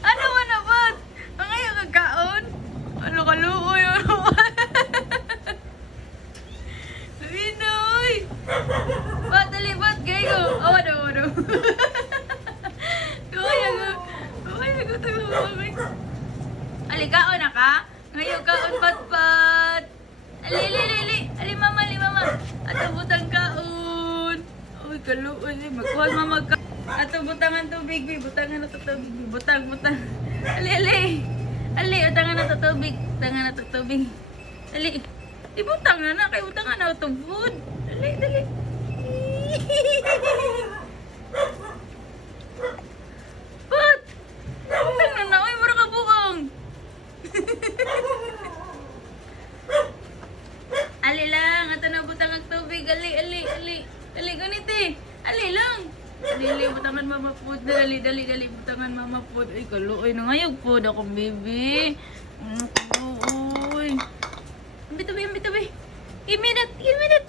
Ano man na ba? Ang ayaw kagkaon? Ano ka luoy? Ano ba? Luinoy! Ba't dali ba't gayo? Oh, ano? Kaya ko tayo mamay. Alikaon na ka? Ngayon kaon pat. Ali mama. Ato butang kaon. Uy, kaluoy. Magkuhan mama ka. Ato butangan tubig, butangan na to tubig, butang. Ali, butangan na to tubig. Ali, di butang na kay butangan na to food. Dali. But, butang na, uy, mura ka buong. Ali lang, ato na butang ang tubig, ali, ganit eh. Ali lang. Dali, butangan mama food. Dali, butangan mama food. Ay, kaluoy na ngayog food akong baby. Kaluoy. Ambitabi. Give me that.